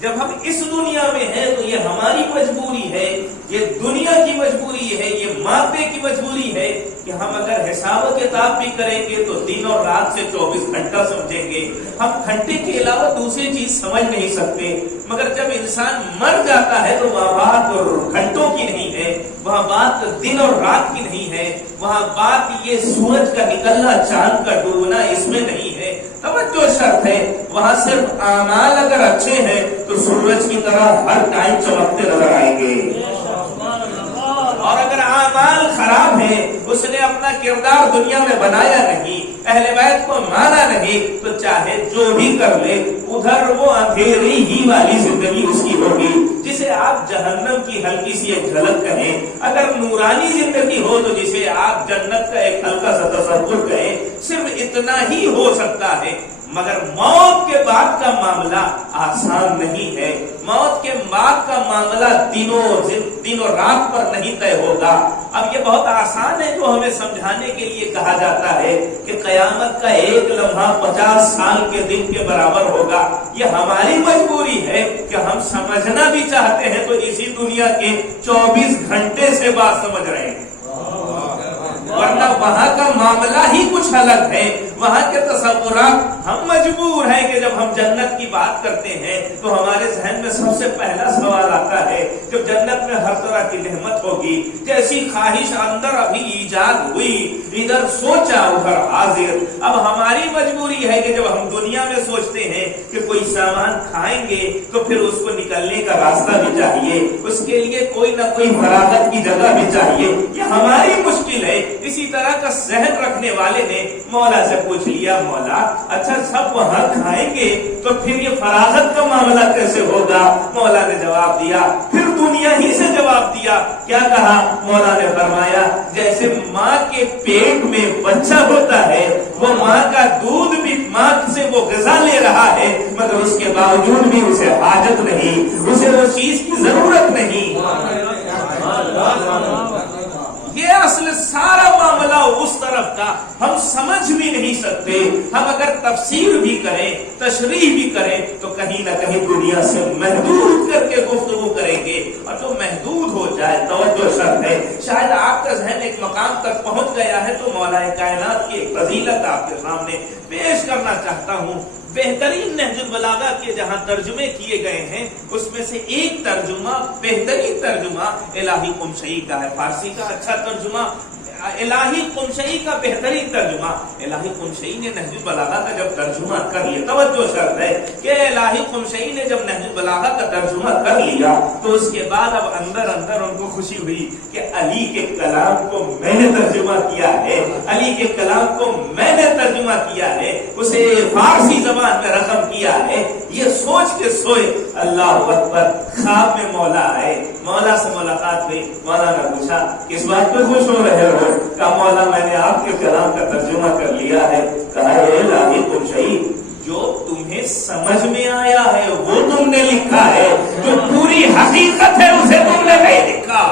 جب ہم اس دنیا میں ہیں تو یہ ہماری مجبوری ہے، یہ دنیا کی مجبوری ہے، یہ مادے کی مجبوری ہے کہ ہم اگر حساب و کتاب بھی کریں گے تو دن اور رات سے 24 گھنٹہ سمجھیں گے، ہم گھنٹے کے علاوہ دوسری چیز سمجھ نہیں سکتے۔ مگر جب انسان مر جاتا ہے تو وہاں بات گھنٹوں کی نہیں ہے، وہاں بات دن اور رات کی نہیں ہے، وہاں بات یہ سورج کا نکلنا چاند کا ڈوبنا اس میں نہیں ہے۔ توجہ شرط ہے، وہاں صرف اعمال اگر اچھے ہیں تو سورج کی طرح ہر ٹائم چمکتے نظر آئیں گے، اور اگر اعمال خراب ہیں، اس نے اپنا کردار دنیا میں بنایا نہیں، اہل بیت کو مانا نہیں، تو چاہے جو بھی کر لے ادھر وہ اندھیری ہی والی زندگی اس کی ہوگی، جسے آپ جہنم کی ہلکی سی ایک جھلک کہیں۔ اگر نورانی زندگی ہو تو جسے آپ جنت کا ایک ہلکا سا تصور کہیں، صرف اتنا ہی ہو سکتا ہے۔ مگر موت کے بعد کا معاملہ آسان نہیں ہے، موت کے بعد کا معاملہ دن و رات پر نہیں طے ہوگا۔ اب یہ بہت آسان ہے جو ہمیں سمجھانے کے لیے کہا جاتا ہے کہ قیامت کا ایک لمحہ 50 سال کے دن کے برابر ہوگا۔ یہ ہماری مجبوری ہے کہ ہم سمجھنا بھی چاہتے ہیں تو اسی دنیا کے 24 گھنٹے سے بات سمجھ رہے ہیں، ورنہ وہاں کا معاملہ ہی کچھ الگ ہے، وہاں کے تصورات۔ ہم مجبور ہیں کہ جب ہم جنت کی بات کرتے ہیں تو ہمارے ذہن میں سب سے پہلا سوال آتا ہے، جب جنت میں ہر طرح کی نعمت ہوگی، جیسی خواہش اندر ابھی ایجاد ہوئی، ادھر سوچا ادھر حاضر۔ اب ہماری مجبوری ہے کہ جب ہم دنیا میں سوچتے ہیں کہ کوئی سامان کھائیں گے تو پھر اس کو نکلنے کا راستہ بھی چاہیے، اس کے لیے کوئی نہ کوئی فراغت کی جگہ بھی چاہیے، یہ ہماری مشکل ہے۔ اسی طرح کا ذہن رکھنے والے نے مولا سے پوچھ لیا، مولا اچھا سب وہاں کھائیں گے تو پھر یہ فراغت کا معاملہ کیسے ہوگا؟ مولا نے جواب دیا، پھر دنیا ہی سے جواب دیا۔ کیا کہا؟ مولا نے فرمایا جیسے ماں کے پیٹ میں بچہ ہوتا ہے، وہ ماں کا دودھ بھی ماں سے وہ غذا لے رہا ہے، مگر اس کے باوجود بھی اسے حاجت نہیں، اسے اس چیز کی ضرورت نہیں۔ یہ اصل سارا معاملہ اس طرف کا ہم سمجھ بھی نہیں سکتے۔ ہم اگر تفسیر بھی کریں، تشریح بھی کریں تو کہیں نہ کہیں دنیا سے محدود کر کے گفتگو کریں گے، اور جو محدود ہو جائے توجہ شرط ہے۔ شاید آپ کا ذہن ایک مقام تک پہنچ گیا ہے تو مولا کائنات کی ایک فضیلت آپ کے سامنے پیش کرنا چاہتا ہوں۔ بہترین نہج البلاغہ کے جہاں ترجمے کیے گئے ہیں اس میں سے ایک ترجمہ، بہترین ترجمہ الہی قمشئی کا ہے۔ فارسی کا اچھا ترجمہ، الہی قمشئی کا بہترین ترجمہ۔ الہی قمشئی نے نہج البلاغہ کا جب ترجمہ کر لیا، توجہ شرط ہے کہ الہی قمشئی نے جب نہج البلاغہ کا ترجمہ کر لیا تو اس کے بعد اب اندر ان کو خوشی ہوئی کہ علی کے کلام کو میں نے ترجمہ کیا ہے، علی کے کلام کو میں نے ترجمہ کیا ہے، اسے فارسی زبان میں رقم کیا ہے۔ یہ سوچ کے سوئے، اللہ اکبر، خواب میں مولا آئے، مولا سے ملاقات ہوئی۔ مولا نے پوچھا کس بات پہ خوش ہو رہے ہو؟ کہا مولا میں نے آپ کے کلام کا ترجمہ کر لیا ہے۔ کہا اے الہی قمشئی، جو تمہیں سمجھ میں آیا ہے وہ تم نے لکھا ہے، جو پوری حقیقت ہے اسے تم نے نہیں لکھا۔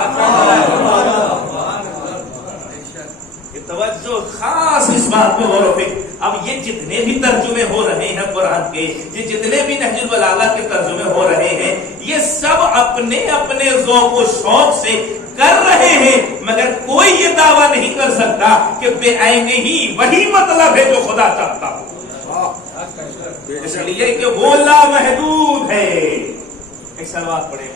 توجہ خاص اس بات پہ غور و فکر۔ اب یہ جتنے بھی ترجمے ہو رہے ہیں قرآن کے، یہ جتنے بھی نہج البلاغہ کے ترجمے ہو رہے ہیں، یہ سب اپنے اپنے ذوق و شوق سے کر رہے ہیں، مگر کوئی یہ دعویٰ نہیں کر سکتا کہ بے عینہ ہی وہی مطلب ہے جو خدا چاہتا ہو، اس لیے کہ وہ لامحدود ہے۔ ایک سلوات پڑھیں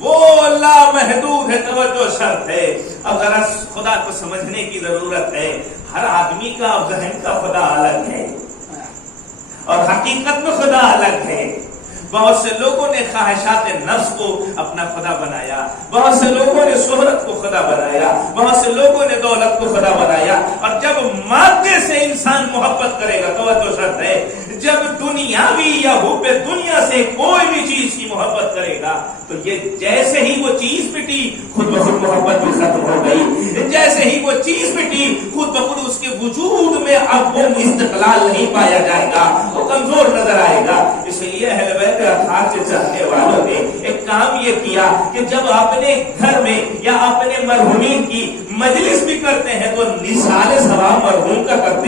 وہ لامحدود ہے، توجہ شرط ہے۔ اب ذرا خدا کو سمجھنے کی ضرورت ہے۔ ہر آدمی کا ذہن کا خدا الگ ہے اور حقیقت میں خدا الگ ہے۔ بہت سے لوگوں نے خواہشات نفس کو اپنا خدا بنایا، بہت سے لوگوں نے شہرت کو خدا بنایا، بہت سے لوگوں نے دولت کو خدا بنایا، اور جب مادے سے انسان محبت کرے گا، توجہ شرط ہے، جب دنیاوی یا حب دنیا سے کوئی بھی چیز کی محبت کرے گا تو یہ جیسے ہی وہ چیز مٹی خود بخود محبت بھی ختم ہو گئی، جیسے ہی وہ چیز مٹی خود بخود اس کے وجود میں اب وہ استقلال نہیں پایا جائے گا، وہ کمزور نظر آئے گا۔ اس لیے اہل بیت اطہار سے چاہنے والوں نے ایک کام یہ کیا کہ جب اپنے گھر میں یا اپنے مرحومین کی مجلس بھی کرتے ہیں تو نثار ثواب مرحوم کا کرتے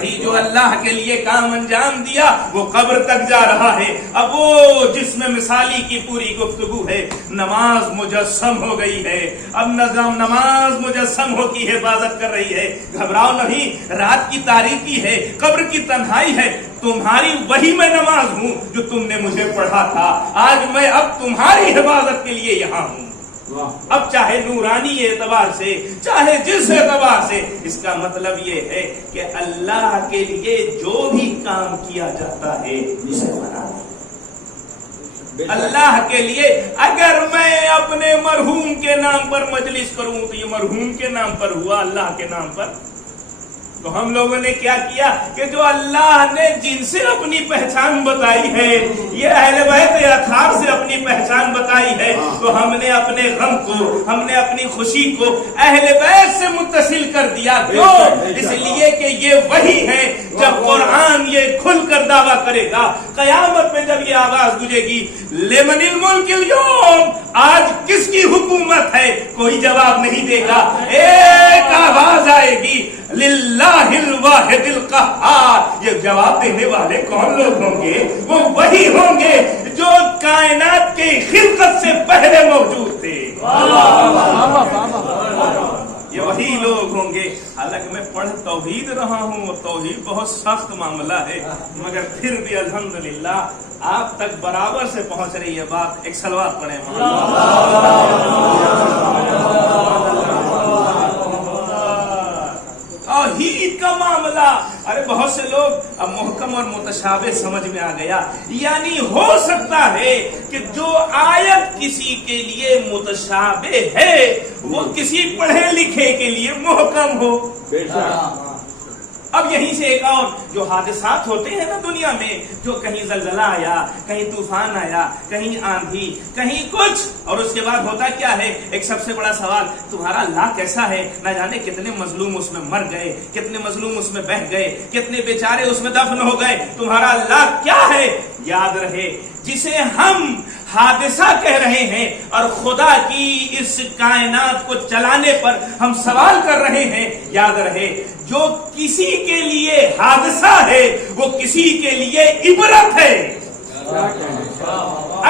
وہی جو اللہ کے لیے کام انجام دیا وہ قبر تک جا رہا ہے. اب وہ جس میں مثالی کی پوری گفتگو ہے، نماز مجسم ہو گئی ہے. اب نماز مجسم ہو کی حفاظت کر رہی ہے. گھبراؤ نہیں، رات کی تاریکی ہے، قبر کی تنہائی ہے. تمہاری وہی میں نماز ہوں جو تم نے مجھے پڑھا تھا. آج میں اب تمہاری حفاظت کے لیے یہاں ہوں. اب چاہے نورانی اعتبار سے چاہے جس اعتبار سے، اس کا مطلب یہ ہے کہ اللہ کے لیے جو بھی کام کیا جاتا ہے اسے بنا اللہ کے لیے. اگر میں اپنے مرحوم کے نام پر مجلس کروں تو یہ مرحوم کے نام پر ہوا، اللہ کے نام پر. تو ہم لوگوں نے کیا کیا کہ جو اللہ نے جن سے اپنی پہچان بتائی ہے، یہ اہل بیت اطہار سے اپنی پہچان بتائی ہے، تو ہم نے اپنے غم کو، ہم نے اپنی خوشی کو اہل بیت سے متصل کر دیا. کیوں؟ اس لیے کہ یہ وہی ہے. جب قرآن یہ کھل کر دعویٰ کرے گا، قیامت میں جب یہ آواز گونجے گی لمن الملک اليوم، آج کس کی حکومت ہے، کوئی جواب نہیں دے گا. ایک آواز آئے گی للہ الواحد القہار. یہ جواب دینے والے کون لوگ ہوں گے؟ وہ وہی ہوں گے جو کائنات کی خلقت سے پہلے موجود تھے. یہ وہی لوگ ہوں گے. حالانکہ میں پڑھ توحید رہا ہوں اور توحید بہت سخت معاملہ ہے، مگر پھر بھی الحمدللہ آپ تک برابر سے پہنچ رہی ہے بات. ایک صلوات پڑھیں. توحید کا معاملہ، ارے بہت سے لوگ اب محکم اور متشابہ سمجھ میں آ گیا. یعنی ہو سکتا ہے کہ جو آیت کسی کے لیے متشابہ ہے وہ کسی پڑھے لکھے کے لیے محکم ہو. اب یہیں سے ایک اور جو حادثات ہوتے ہیں نا دنیا میں، جو کہیں زلزلہ آیا، کہیں طوفان آیا، کہیں آندھی، کہیں کچھ، اور اس کے بعد ہوتا کیا ہے؟ ایک سب سے بڑا سوال، تمہارا اللہ کیسا ہے؟ نہ جانے کتنے مظلوم اس میں مر گئے، کتنے مظلوم اس میں بہہ گئے، کتنے بیچارے اس میں دفن ہو گئے. تمہارا اللہ کیا ہے؟ یاد رہے جسے ہم حادثہ کہہ رہے ہیں اور خدا کی اس کائنات کو چلانے پر ہم سوال کر رہے ہیں، یاد رہے جو کسی کے لیے حادثہ ہے وہ کسی کے لیے عبرت ہے.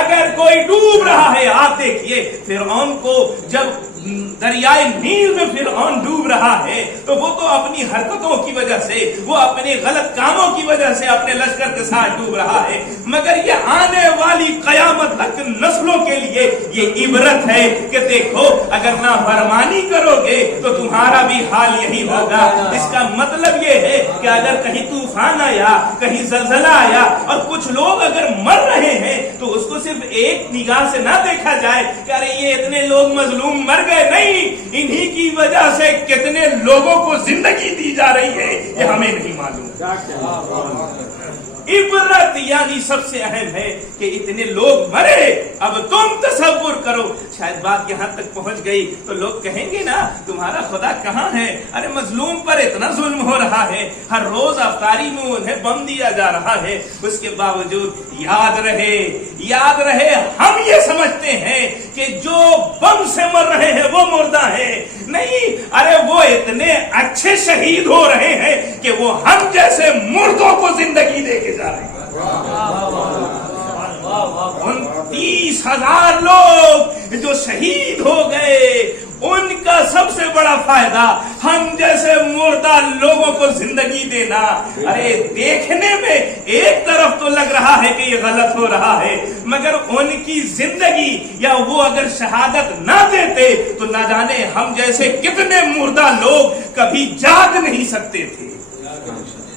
اگر کوئی ڈوب رہا ہے، آپ دیکھیے فرعون کو جب دریائے نیل میں فرعون ڈوب رہا ہے تو وہ تو اپنی حرکتوں کی وجہ سے، وہ اپنے غلط کاموں کی وجہ سے اپنے لشکر کے ساتھ ڈوب رہا ہے، مگر یہ آنے والی قیامت تک نسلوں کے لیے یہ عبرت ہے کہ دیکھو اگر نافرمانی کرو گے تو تمہارا بھی حال یہی ہوگا. اس کا مطلب یہ ہے کہ اگر کہیں طوفان آیا، کہیں زلزلہ آیا اور کچھ لوگ اگر مر رہے ہیں تو اس کو صرف ایک نگاہ سے نہ دیکھا جائے کہ ارے یہ اتنے لوگ مظلوم مر گئے. نہیں، انہی کی وجہ سے کتنے لوگوں کو زندگی دی جا رہی ہے یہ ہمیں نہیں معلوم. عبرت یعنی سب سے اہم ہے کہ اتنے لوگ مرے. اب تم تصور کرو، شاید بات یہاں تک پہنچ گئی تو لوگ کہیں گے نا تمہارا خدا کہاں ہے؟ ارے مظلوم پر اتنا ظلم ہو رہا ہے، ہر روز افطاری میں انہیں بم دیا جا رہا ہے، اس کے باوجود یاد رہے ہم یہ سمجھتے ہیں کہ جو بم سے مر رہے ہیں وہ مردہ ہیں. نہیں، ارے وہ اتنے اچھے شہید ہو رہے ہیں کہ وہ ہم جیسے مردوں کو زندگی دے کے جا رہے ہیں. 29,000 لوگ جو شہید ہو گئے، ان کا سب سے بڑا فائدہ ہم جیسے مردہ لوگوں کو زندگی دینا. ارے دیکھنے میں ایک طرف تو لگ رہا ہے کہ یہ غلط ہو رہا ہے، مگر ان کی زندگی یا وہ اگر شہادت نہ دیتے تو نہ جانے ہم جیسے کتنے مردہ لوگ کبھی جاگ نہیں سکتے تھے.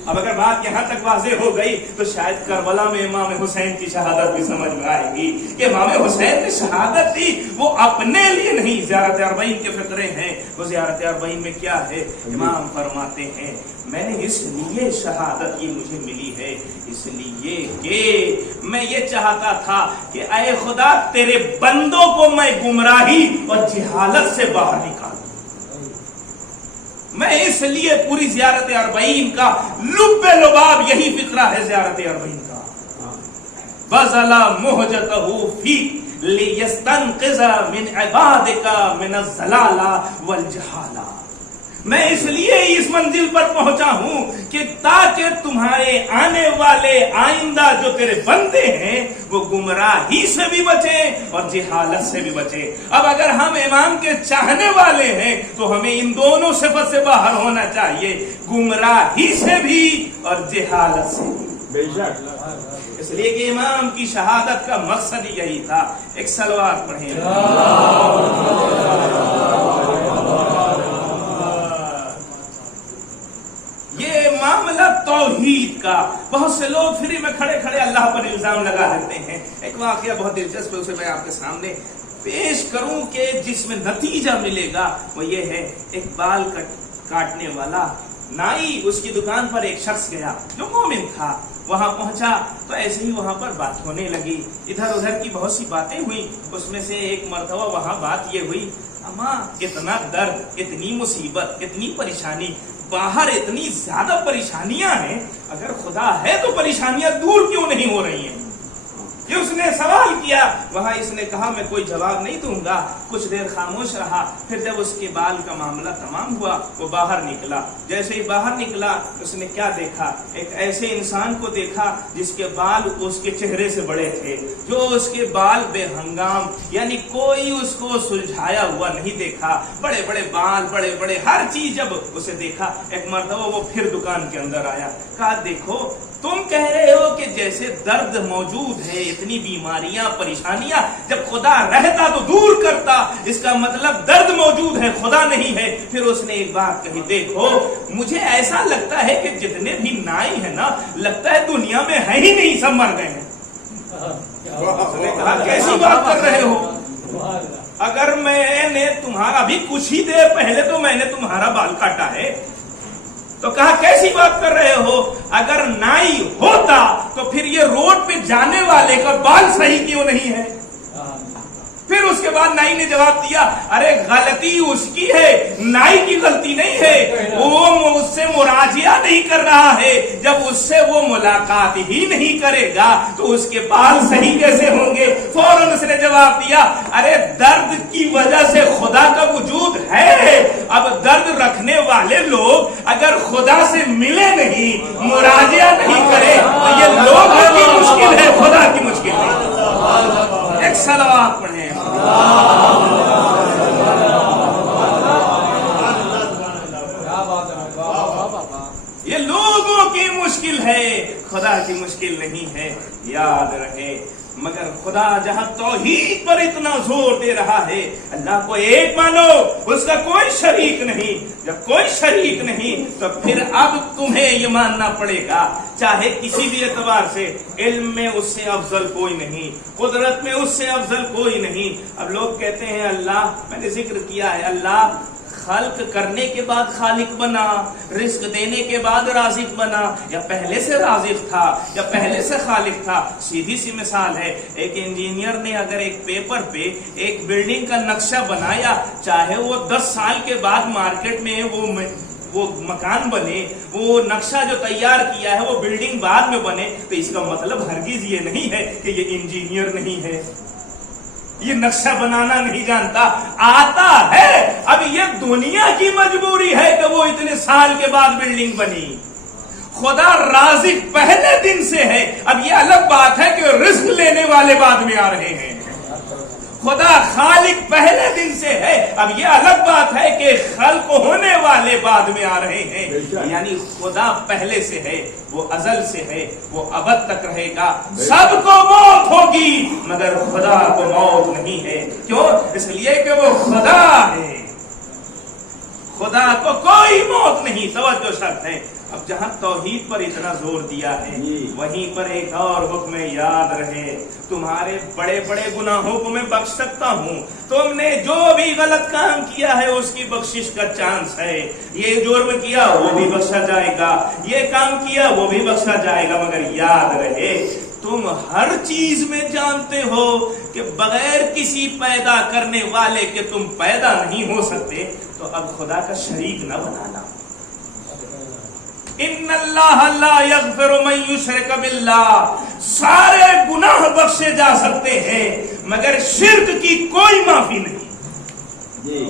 اب اگر بات یہاں تک واضح ہو گئی تو شاید کربلا میں امام حسین کی شہادت بھی سمجھ میں آئے گی کہ امام حسین نے شہادت دی وہ اپنے لیے نہیں، زیارت اربعین کے فقرے ہیں. وہ زیارت اربعین میں کیا ہے؟ امام فرماتے ہیں میں نے اس لیے شہادت کی مجھے ملی ہے، اس لیے کہ میں یہ چاہتا تھا کہ اے خدا تیرے بندوں کو میں گمراہی اور جہالت سے باہر نکالوں. میں اس لیے پوری زیارت اربعین کا لب لباب یہی فقرہ ہے زیارت اربعین کا. بذل مہجتہ فی لیستنقذ من عبادک من الضلال والجہالہ. میں اس لیے اس منزل پر پہنچا ہوں کہ تاکہ تمہارے آنے والے آئندہ جو تیرے بندے ہیں وہ گمراہی سے بھی بچیں اور جہالت سے بھی بچیں. اب اگر ہم امام کے چاہنے والے ہیں تو ہمیں ان دونوں صفت سے باہر ہونا چاہیے, گمراہی سے بھی اور جہالت سے بھی. اس لیے کہ امام کی شہادت کا مقصد یہی تھا. ایک صلوات پڑھیں. یہ معاملہ توحید کا, بہت سے لوگ فری میں کھڑے کھڑے اللہ پر الزام لگا دیتے ہیں. ایک واقعہ بہت دلچسپ ہے, اسے میں آپ کے سامنے پیش کروں کہ جس میں نتیجہ ملے گا وہ یہ ہے. ایک بال کاٹنے والا نائی, اس کی دکان پر ایک شخص گیا جو مومن تھا. وہاں پہنچا تو ایسے ہی وہاں پر بات ہونے لگی, ادھر ادھر کی بہت سی باتیں ہوئی. اس میں سے ایک مرتبہ وہاں بات یہ ہوئی, اماں اتنا درد, اتنی مصیبت, اتنی پریشانی, باہر اتنی زیادہ پریشانیاں ہیں, اگر خدا ہے تو پریشانیاں دور کیوں نہیں ہو رہی ہیں؟ یہ اس نے سوال کیا. وہاں اس نے کہا میں کوئی جواب نہیں دوں گا. کچھ دیر خاموش رہا. پھر جب اس کے بال کا معاملہ تمام ہوا وہ باہر نکلا. جیسے ہی باہر نکلا اس نے کیا دیکھا, ایک ایسے انسان کو دیکھا جس کے بال اس کے چہرے سے بڑے تھے, جو اس کے بال بے ہنگام, یعنی کوئی اس کو سلجھایا ہوا نہیں دیکھا. بڑے بڑے بال, بڑے بڑے ہر چیز. جب اسے دیکھا ایک مرتبہ وہ پھر دکان کے اندر آیا. کہا دیکھو تم کہہ رہے ہو کہ جیسے درد موجود ہے, اتنی بیماریاں, پریشانیاں, جب خدا رہتا تو دور کرتا, اس کا مطلب درد موجود ہے, خدا نہیں ہے. پھر اس نے ایک بات کہی, دیکھو مجھے ایسا لگتا ہے کہ جتنے بھی نائی ہیں نا, لگتا ہے دنیا میں ہے ہی نہیں, سب مر گئے ہیں. اس نے کہا کیسی بات کر رہے ہو؟ اگر میں نے تمہارا ابھی کچھ ہی دیر پہلے تو میں نے تمہارا بال کاٹا ہے. تو کہا کیسی بات کر رہے ہو, اگر نائی ہوتا تو پھر یہ روڈ پہ جانے والے کا بال صحیح کیوں نہیں ہے؟ پھر اس کے بعد نائی نے جواب دیا, ارے غلطی اس کی ہے, نائی کی غلطی نہیں ہے. وہ اس سے مراجعہ نہیں کر رہا ہے. جب اس سے وہ ملاقات ہی نہیں کرے گا تو اس کے بال صحیح کیسے ہوں گے؟ فوراً اس نے جواب دیا, ارے درد کی وجہ سے خدا کا وجود ہے. اب درد رکھنے والے لوگ اگر خدا سے ملے نہیں, مراجعہ نہیں کرے تو یہ لوگوں کی مشکل ہے, خدا کی مشکل ہے. ایک صلوات پڑھیں. یہ لوگوں کی مشکل ہے, خدا کی مشکل نہیں ہے. یاد رہے, مگر خدا جہاں توحید پر اتنا زور دے رہا ہے, اللہ کو ایک مانو, اس کا کوئی شریک نہیں. جب کوئی شریک نہیں تو پھر اب تمہیں یہ ماننا پڑے گا, چاہے کسی بھی اعتبار سے, علم میں اس سے افضل کوئی نہیں, قدرت میں اس سے افضل کوئی نہیں. اب لوگ کہتے ہیں اللہ, میں نے ذکر کیا ہے, اللہ خلق کرنے کے بعد خالق بنا, رزق دینے کے بعد رازق بنا, یا پہلے سے رازق تھا یا پہلے سے خالق تھا. سیدھی سی مثال ہے, ایک انجینئر نے اگر ایک پیپر پہ ایک بلڈنگ کا نقشہ بنایا, چاہے وہ 10 سال کے بعد مارکیٹ میں وہ مکان بنے, وہ نقشہ جو تیار کیا ہے وہ بلڈنگ بعد میں بنے, تو اس کا مطلب ہرگز یہ نہیں ہے کہ یہ انجینئر نہیں ہے, یہ نقشہ بنانا نہیں جانتا. آتا ہے, اب یہ دنیا کی مجبوری ہے کہ وہ اتنے سال کے بعد بلڈنگ بنی. خدا رازق پہلے دن سے ہے. اب یہ الگ بات ہے کہ رزق لینے والے بعد میں آ رہے ہیں. خدا خالق پہلے دن سے ہے. اب یہ الگ بات ہے کہ خلق ہونے والے بعد میں آ رہے ہیں. یعنی خدا پہلے سے ہے, وہ ازل سے ہے, وہ ابد تک رہے گا. سب کو موت ہوگی مگر خدا کو موت نہیں ہے. کیوں؟ اس لیے کہ وہ خدا ہے, خدا کو کوئی موت نہیں. توجہ شرط ہے. اب جہاں توحید پر اتنا زور دیا ہے, وہیں پر ایک اور حکم یاد رہے, تمہارے بڑے بڑے گناہوں کو میں بخش سکتا ہوں. تم نے جو بھی غلط کام کیا ہے اس کی بخشش کا چانس ہے. یہ جرم کیا وہ بھی بخشا جائے گا, یہ کام کیا وہ بھی بخشا جائے گا. مگر یاد رہے, تم ہر چیز میں جانتے ہو کہ بغیر کسی پیدا کرنے والے کے تم پیدا نہیں ہو سکتے, تو اب خدا کا شریک نہ بنانا. ان اللہ لا یغفر من یشرک باللہ, سارے گناہ بخشے جا سکتے ہیں مگر شرک کی کوئی معافی نہیں.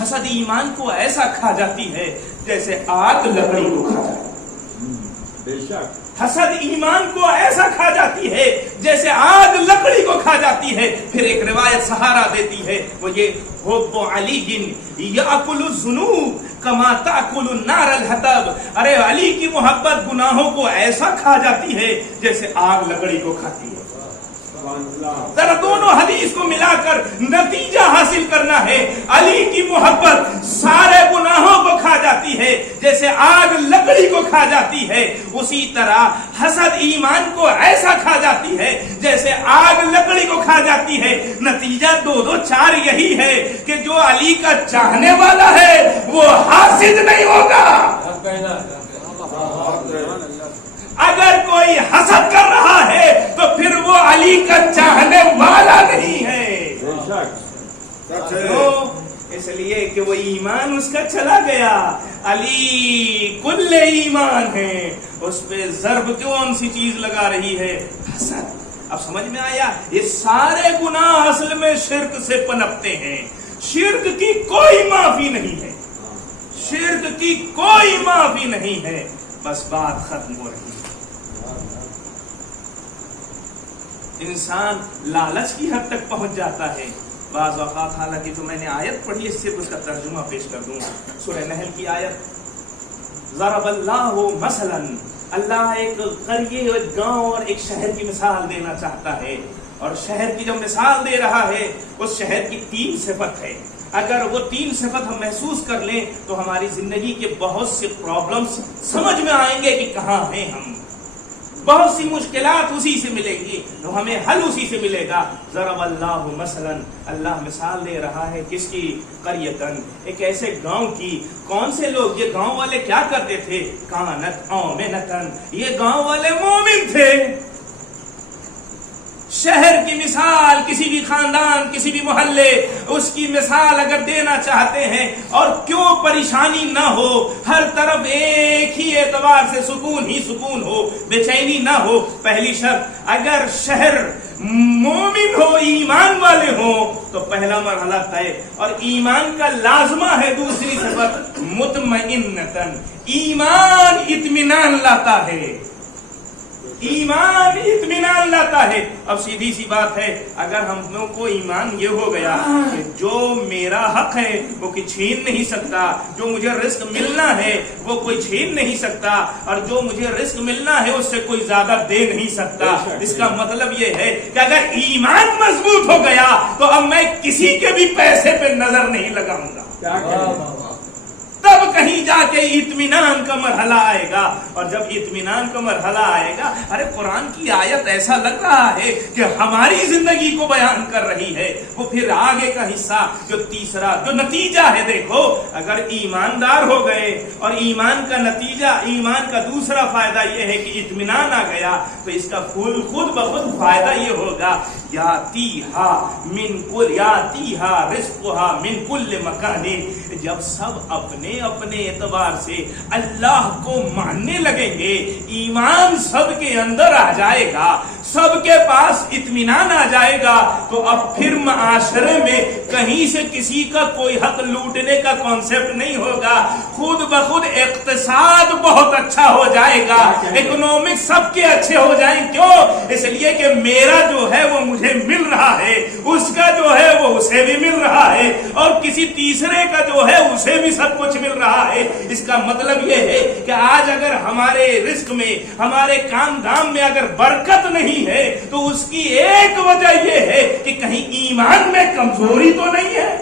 حسد ایمان کو ایسا کھا جاتی ہے جیسے آگ لکڑی کو کھا جاتی ہے. بے شک حسد ایمان کو ایسا کھا جاتی ہے جیسے آگ لکڑی کو کھا جاتی ہے. پھر ایک روایت سہارا دیتی ہے, وہ یہ حب علی یاکل الذنوب کما تاکل النار الحطب. ارے علی کی محبت گناہوں کو ایسا کھا جاتی ہے جیسے آگ لکڑی کو کھاتی ہے. ذرا دونوں حدیث کو ملا کر نتیجہ حاصل کرنا ہے. علی کی محبت سارے گناہوں کو کھا جاتی ہے جیسے آگ لکڑی کو کھا جاتی ہے. اسی طرح حسد ایمان کو ایسا کھا جاتی ہے جیسے آگ لکڑی کو کھا جاتی ہے. نتیجہ 2-4 یہی ہے کہ جو علی کا چاہنے والا ہے وہ حاسد نہیں ہوگا. اگر کوئی حسد کر رہا ہے تو پھر وہ علی کا چاہنے والا نہیں ہے. اس لیے کہ وہ ایمان اس کا چلا گیا. علی کل ایمان ہے, اس پہ ضرب کون سی چیز لگا رہی ہے؟ حسد. اب سمجھ میں آیا؟ یہ سارے گناہ اصل میں شرک سے پنپتے ہیں. شرک کی کوئی معافی نہیں ہے, شرک کی کوئی معافی نہیں ہے. بس بات ختم ہو رہی ہے. انسان لالچ کی حد تک پہنچ جاتا ہے بعض اوقات. حالانکہ جو میں نے آیت پڑھی اس سے اس کا ترجمہ پیش کر دوں. سورہ نحل کی آیت, ضرب اللہ مثلا, اللہ ایک قریے, ایک گاؤں اور ایک شہر کی مثال دینا چاہتا ہے. اور شہر کی جو مثال دے رہا ہے اس شہر کی 3 صفت ہے. اگر وہ 3 صفت ہم محسوس کر لیں تو ہماری زندگی کے بہت سے پرابلمز سمجھ میں آئیں گے کہ کہاں ہیں ہم. بہت سی مشکلات اسی سے ملیں گی تو ہمیں حل اسی سے ملے گا. ضرب اللہ مثلا, اللہ مثال دے رہا ہے کس کی؟ قریتن, ایک ایسے گاؤں کی. کون سے لوگ؟ یہ گاؤں والے کیا کرتے تھے؟ کانت آمنتن, یہ گاؤں والے مومن تھے. شہر کی مثال, کسی بھی خاندان, کسی بھی محلے, اس کی مثال اگر دینا چاہتے ہیں, اور کیوں پریشانی نہ ہو, ہر طرف ایک ہی اعتبار سے سکون ہی سکون ہو, بے چینی نہ ہو. پہلی شرط, اگر شہر مومن ہو, ایمان والے ہوں تو پہلا مرحلہ طے. اور ایمان کا لازمہ ہے دوسری صفت مطمئنتن, ایمان اطمینان لاتا ہے. ایمان اطمینان لاتا ہے. اب سیدھی سی بات ہے, اگر ہم لوگوں کو ایمان یہ ہو گیا کہ جو میرا حق ہے وہ کوئی چھین نہیں سکتا, جو مجھے رزق ملنا ہے وہ کوئی چھین نہیں سکتا, اور جو مجھے رزق ملنا ہے اس سے کوئی زیادہ دے نہیں سکتا. اس کا مطلب یہ ہے کہ اگر ایمان مضبوط ہو گیا تو اب میں کسی کے بھی پیسے پہ نظر نہیں لگاؤں گا. تب کہیں جا کے اطمینان کا مرحلہ آئے گا. اور جب اطمینان کا مرحلہ آئے گا, ارے قرآن کی آیت ایسا لگ رہا ہے کہ ہماری زندگی کو بیان کر رہی ہے. وہ پھر آگے کا حصہ جو تیسرا جو نتیجہ ہے, دیکھو اگر ایماندار ہو گئے اور ایمان کا نتیجہ, ایمان کا دوسرا فائدہ یہ ہے کہ اطمینان آ گیا, تو اس کا خود بخود فائدہ یہ ہوگا یاتیہا رزقہا من کل مکان. جب سب اپنے اپنے اعتبار سے اللہ کو ماننے لگیں گے, ایمان سب کے اندر آ جائے گا, سب کے پاس اطمینان آ جائے گا, تو اب پھر معاشرے میں کہیں سے کسی کا کوئی حق لوٹنے کا کانسیپٹ نہیں ہوگا. خود بخود اقتصاد بہت اچھا ہو جائے گا, اکنامک سب کے اچھے ہو جائیں. کیوں؟ اس لیے کہ میرا جو ہے وہ مجھے مل رہا ہے, اس کا جو ہے وہ اسے بھی مل رہا ہے, اور کسی تیسرے کا جو ہے اسے بھی سب کچھ مل رہا ہے. اس کا مطلب یہ ہے کہ آج اگر ہمارے رزق میں, ہمارے کام دھام میں اگر برکت نہیں ہے تو اس کی ایک وجہ یہ ہے کہ کہیں ایمان میں کمزوری تو نہیں ہے,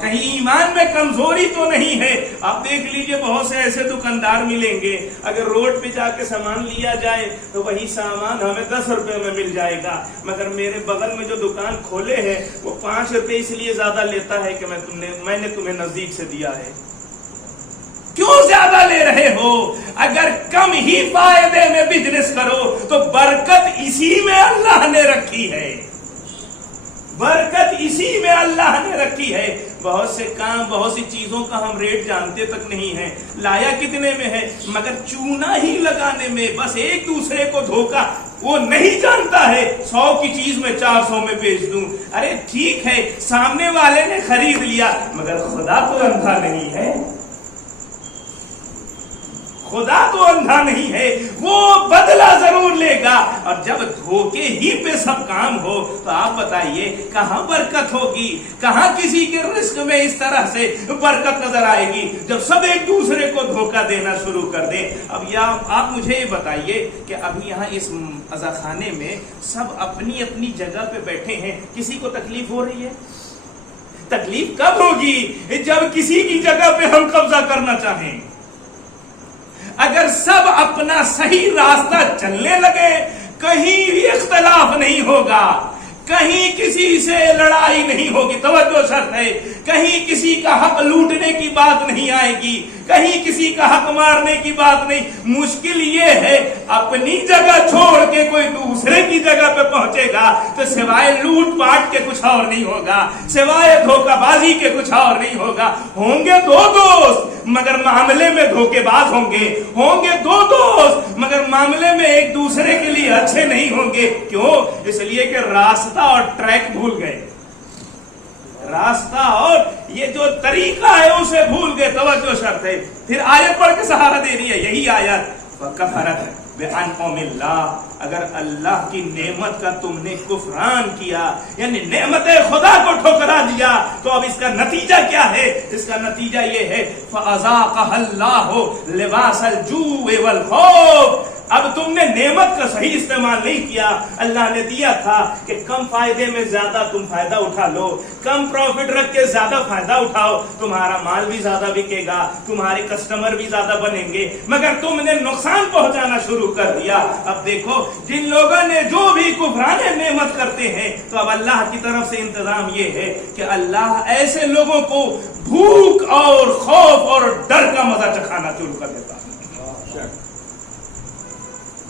کہیں ایمان میں کمزوری تو نہیں ہے. آپ دیکھ لیجئے بہت سے ایسے دکاندار ملیں گے, اگر روڈ پہ جا کے سامان لیا جائے تو وہی سامان ہمیں 10 روپے میں مل جائے گا, مگر میرے بغل میں جو دکان کھولے ہیں وہ 5 روپے اس لیے زیادہ لیتا ہے کہ میں نے تمہیں نزدیک سے دیا ہے. کیوں زیادہ لے رہے ہو؟ اگر کم ہی فائدے میں بزنس کرو تو برکت اسی میں اللہ نے رکھی ہے. برکت اسی میں اللہ نے رکھی ہے. بہت سے کام بہت سی چیزوں کا ہم ریٹ جانتے تک نہیں ہیں, لایا کتنے میں ہے, مگر چونا ہی لگانے میں بس ایک دوسرے کو دھوکا وہ نہیں جانتا ہے 100 کی چیز میں 400 میں بیچ دوں. ارے ٹھیک ہے سامنے والے نے خرید لیا مگر خدا تو اندھا نہیں ہے, خدا تو اندھا نہیں ہے, وہ بدلہ ضرور لے گا. اور جب دھوکے ہی پہ سب کام ہو تو آپ بتائیے کہاں برکت ہوگی, کہاں کسی کے رزق میں اس طرح سے برکت نظر آئے گی جب سب ایک دوسرے کو دھوکہ دینا شروع کر دیں. اب آپ مجھے یہ بتائیے کہ ابھی یہاں اس عزاخانے میں سب اپنی اپنی جگہ پہ بیٹھے ہیں, کسی کو تکلیف ہو رہی ہے؟ تکلیف کب ہوگی؟ جب کسی کی جگہ پہ ہم قبضہ کرنا چاہیں. اگر سب اپنا صحیح راستہ چلنے لگے کہیں بھی اختلاف نہیں ہوگا, کہیں کسی سے لڑائی نہیں ہوگی, توجہ شرط ہے, کہیں کسی کا حق لوٹنے کی بات نہیں آئے گی, کہیں کسی کا حق مارنے کی بات نہیں. مشکل یہ ہے اپنی جگہ چھوڑ کے کوئی دوسرے کی جگہ پہ پہنچے گا تو سوائے لوٹ پاٹ کے کچھ اور نہیں ہوگا, سوائے دھوکہ بازی کے کچھ اور نہیں ہوگا. ہوں گے دو دوست مگر معاملے میں دھوکے باز ہوں گے دو دوست مگر معاملے میں ایک دوسرے کے لیے اچھے نہیں ہوں گے. کیوں؟ اس لیے کہ راستہ اور ٹریک بھول گئے, راستہ اور یہ جو طریقہ ہے اسے بھول گئے. توجہ شرط ہے. پھر آیت پڑھ کے سہارا دے رہی ہے, یہی آیت وَكَفَرَتْ بِأَنْعُمِ اللَّهِ, اگر اللہ کی نعمت کا تم نے کفران کیا یعنی نعمت خدا کو ٹھکرا دیا تو اب اس کا نتیجہ کیا ہے؟ اس کا نتیجہ یہ ہے فَأَذَاقَهَا اللَّهُ لِبَاسَ الْجُوعِ وَالْخَوْفِ. اب تم نے نعمت کا صحیح استعمال نہیں کیا. اللہ نے دیا تھا کہ کم فائدے میں زیادہ تم فائدہ اٹھا لو, کم پروفٹ رکھ کے زیادہ فائدہ اٹھاؤ, تمہارا مال بھی زیادہ بکے گا, تمہارے کسٹمر بھی زیادہ بنیں گے, مگر تم نے نقصان پہنچانا شروع کر دیا. اب دیکھو جن لوگوں نے جو بھی کفران نعمت کرتے ہیں تو اب اللہ کی طرف سے انتظام یہ ہے کہ اللہ ایسے لوگوں کو بھوک اور خوف اور ڈر کا مزہ چکھانا شروع کر دیتا ہے.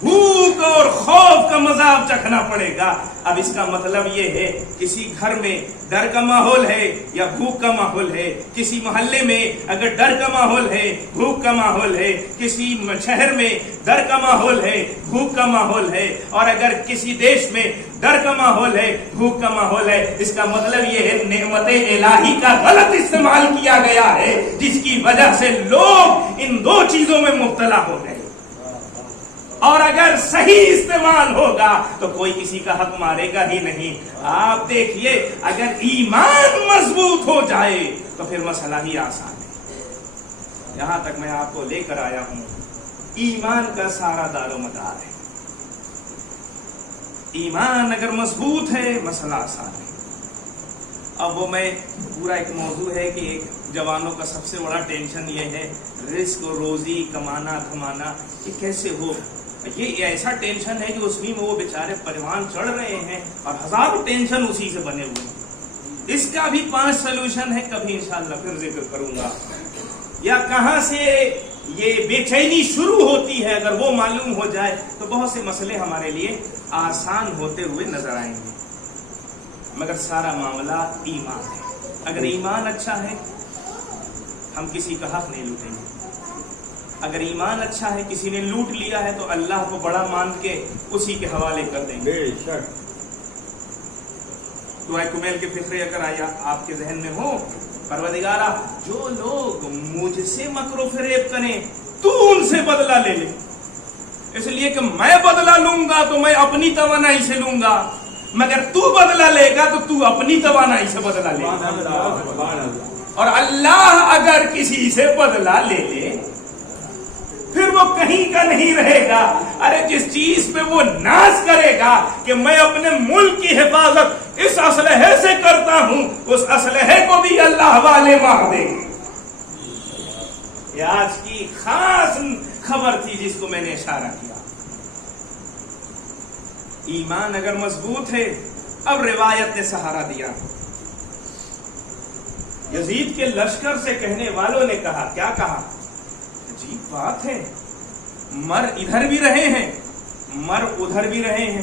بھوک اور خوف کا مزہ اب چکھنا پڑے گا. اب اس کا مطلب یہ ہے کسی گھر میں ڈر کا ماحول ہے یا بھوک کا ماحول ہے, کسی محلے میں اگر ڈر کا ماحول ہے بھوک کا ماحول ہے, کسی شہر میں ڈر کا ماحول ہے بھوک کا ماحول ہے, اور اگر کسی دیش میں ڈر کا ماحول ہے بھوک کا ماحول ہے, اس کا مطلب یہ ہے نعمت الہی کا غلط استعمال کیا گیا ہے جس کی وجہ سے لوگ ان دو چیزوں میں مبتلا ہو گئے. اور اگر صحیح استعمال ہوگا تو کوئی کسی کا حق مارے گا ہی نہیں. آپ دیکھیے اگر ایمان مضبوط ہو جائے تو پھر مسئلہ ہی آسان ہے. یہاں تک میں آپ کو لے کر آیا ہوں, ایمان کا سارا دار و مدار ہے. ایمان اگر مضبوط ہے مسئلہ آسان ہے. اب وہ میں پورا ایک موضوع ہے کہ ایک جوانوں کا سب سے بڑا ٹینشن یہ ہے رزق و روزی کمانا کھمانا یہ کیسے ہو. یہ ایسا ٹینشن ہے کہ اس میں وہ بیچارے پریوان چڑھ رہے ہیں اور ہزاروں ٹینشن اسی سے بنے ہوئے ہیں. اس کا بھی 5 سلوشن ہے, کبھی انشاءاللہ پھر ذکر کروں گا. یا کہاں سے یہ بے چینی شروع ہوتی ہے اگر وہ معلوم ہو جائے تو بہت سے مسئلے ہمارے لیے آسان ہوتے ہوئے نظر آئیں گے. مگر سارا معاملہ ایمان ہے. اگر ایمان اچھا ہے ہم کسی کا حق نہیں لوٹیں گے. اگر ایمان اچھا ہے کسی نے لوٹ لیا ہے تو اللہ کو بڑا مان کے اسی کے حوالے کر دیں گے. بے شک. دعائے کمیل کے فکرے اگر آیا آپ کے ذہن میں ہو, پروردگارا جو لوگ مجھ سے مکر و فریب کریں تو ان سے بدلہ لے لے, اس لیے کہ میں بدلہ لوں گا تو میں اپنی توانائی سے لوں گا, مگر تو بدلہ لے گا تو تو اپنی توانائی سے بدلہ لے گا. اور اللہ اگر کسی سے بدلہ لے لے پھر وہ کہیں کا نہیں رہے گا. ارے جس چیز پہ وہ ناز کرے گا کہ میں اپنے ملک کی حفاظت اس اسلحے سے کرتا ہوں, اس اسلحے کو بھی اللہ والے مار دیں گے. یہ آج کی خاص خبر تھی جس کو میں نے اشارہ کیا. ایمان اگر مضبوط ہے. اب روایت نے سہارا دیا. یزید کے لشکر سے کہنے والوں نے کہا, کیا کہا؟ عجیب بات ہے, مر ادھر بھی رہے ہیں مر ادھر بھی رہے ہیں,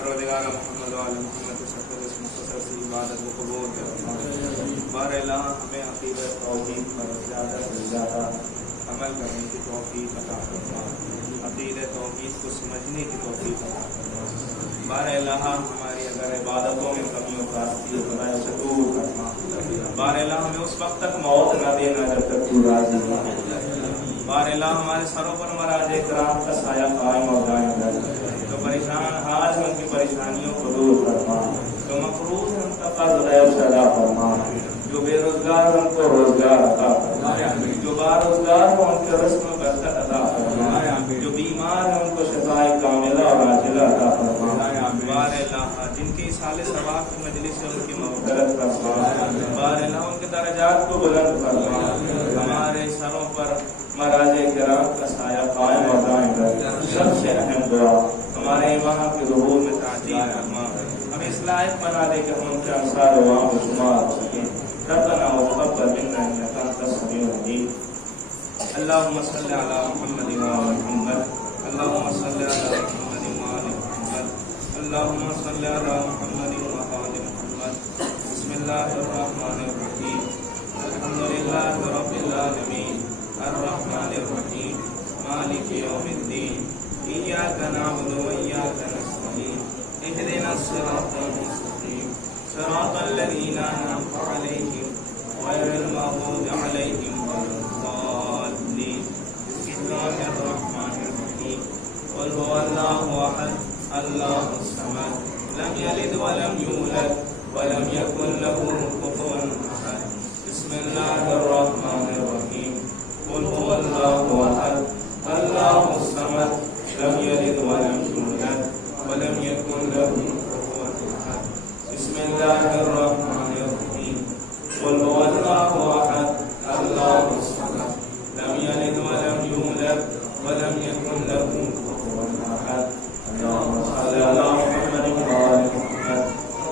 پروردگار محمد و آل محمد کے سب اس مختصر سی عبادت کو قبول کر بار الہ ہمیں عقیدت توحید پر زیادہ سے زیادہ عمل کرنے کی توفیق عطا فرما، عقیدت توحید کو سمجھنے کی توفیق عطا فرما۔ بار الہ ہماری اگر عبادتوں میں کمیوں کاستی خدا اسے دور کرنا۔ بار الہ ہمیں اس وقت تک موت نہ دینا جب تک تو راضی نہ ہو جائے۔ بار الہ ہمارے سروں پر مراج کرام کا سایہ قائم اور دائم رہے۔ جو پریشان حال ہیں ان کی پریشانیوں کو دور فرما، جو مقروض ہیں ان کا قرض غیب سے ادا فرما، جو بے روزگار ہیں ان کو روزگار عطا فرما، جو باروزگار ہیں ان کے رزق میں برکت عطا فرما، جو بیمار ہیں ان کو شفائے کاملہ اور عاجلہ عطا فرما۔ بار الہ جن کے اصحال ثواب کی مجلس سے ان کی مغفرت فرما، بار الہ ان کے درجات کو بلند فرما، ہمارے سروں پر مراج کرام کا سایہ قائم اور دائم رہے۔ سب سے اہم دعا ہمارے امام کے ظہور میں تعجیل فرما، ہمیں اس لائق بنا دے کہ ہم ان کے انصار و عوام کو شمار ہو سکیں۔ ربنا وتقبل منا انك انت السميع العليم۔ اللهم صل على محمد وعلى محمد، اللهم صل على محمد وعلى محمد، اللهم صل على محمد وعلى محمد۔ بسم الله الرحمن الرحيم، الحمد لله رب العالمين، الرحمن الرحيم، مالك يوم الدين، إياك نعبد وإياك نستعين، اهدنا الصراط المستقيم، صراط الذين أنعمت عليهم غير المغضوب عليهم ولا الضالين۔ بسم الله الرحمن الرحيم، قل هو الله أحد الله الصمد لم يلد ولم يولد ولم يكن له كفوا أحد۔ بسم الله الرحمن الرحيم، قل هو الله أحد الله الصمد لم يلد ولم يولد ولم يكن له كفوا أحد۔ بسم الله الرحمن الرحيم، قل هو الله أحد الله الصمد لم يلد ولم يولد ولم يكن له كفوا أحد۔ اللهم صل على محمد وآل محمد،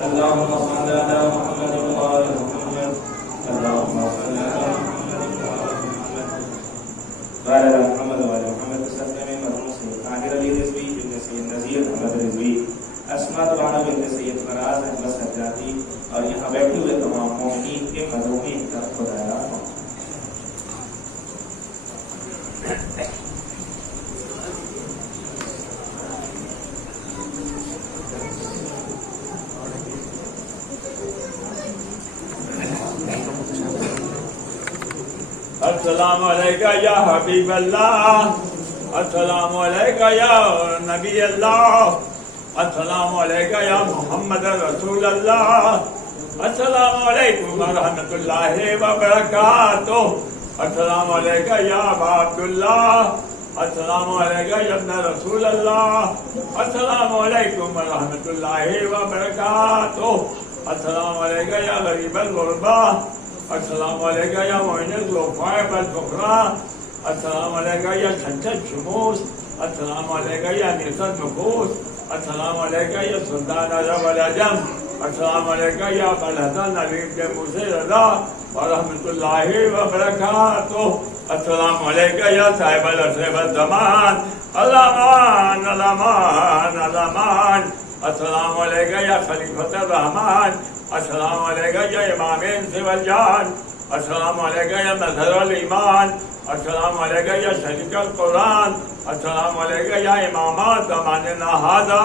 اللهم صل على محمد وآل محمد، اللهم صل على محمد وآل محمد۔ بارك على محمد وآل محمد وسلم مرحوم سید طاہر علی رضوی بن سید نذیر احمد رضوی، اسماء رانا بن سید فراز احمد سجادی اور یہاں بیٹھے ہوئے تمام مومنین کے مظلومین کا خدایا۔ السلام علیکہ یا حبیب اللہ، السلام علیکہ یا نبی اللہ، السلام علیکہ یا محمد رسول اللہ، السلام علیکم ورحمۃ اللہ وبرکاتہ، السلام علیکہ یا ابا عبداللہ، السلام علیکہ یا ابن رسول اللہ، السلام علیکم ورحمۃ اللہ وبرکاتہ، السلام علیکہ یا غریب الغربا، السلام علیکہ یا معین الضعفاء والفقراء، السلام علیکہ یا سنجد شموس، السلام علیکہ یا نیس النفوس، السلام علیکہ یا سلطان عرب العجم، السلام علیکہ یا بلحسن علیم کے موسی رضا ورحمۃ اللہ وبرکاتہ، السلام علیکہ یا صاحب العصر والزمان، الامان الامان الامان، السلام علیکہ یا خلیفۃ الرحمن، السلام علیکہ یا امام انس والجان، السلام علیکہ یا مظہر الایمان، السلام علیکہ یا شریک القرآن، السلام علیکہ یا امامات زماننا ھذا،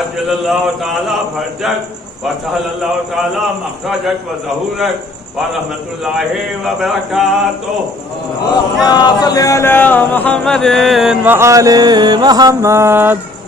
عجل اللہ تعالی فرجک وسہل اللہ تعالی مخرجک وظہورک ورحمۃ اللہ وبرکاتہ۔ اللهم صل على محمد وآل محمد۔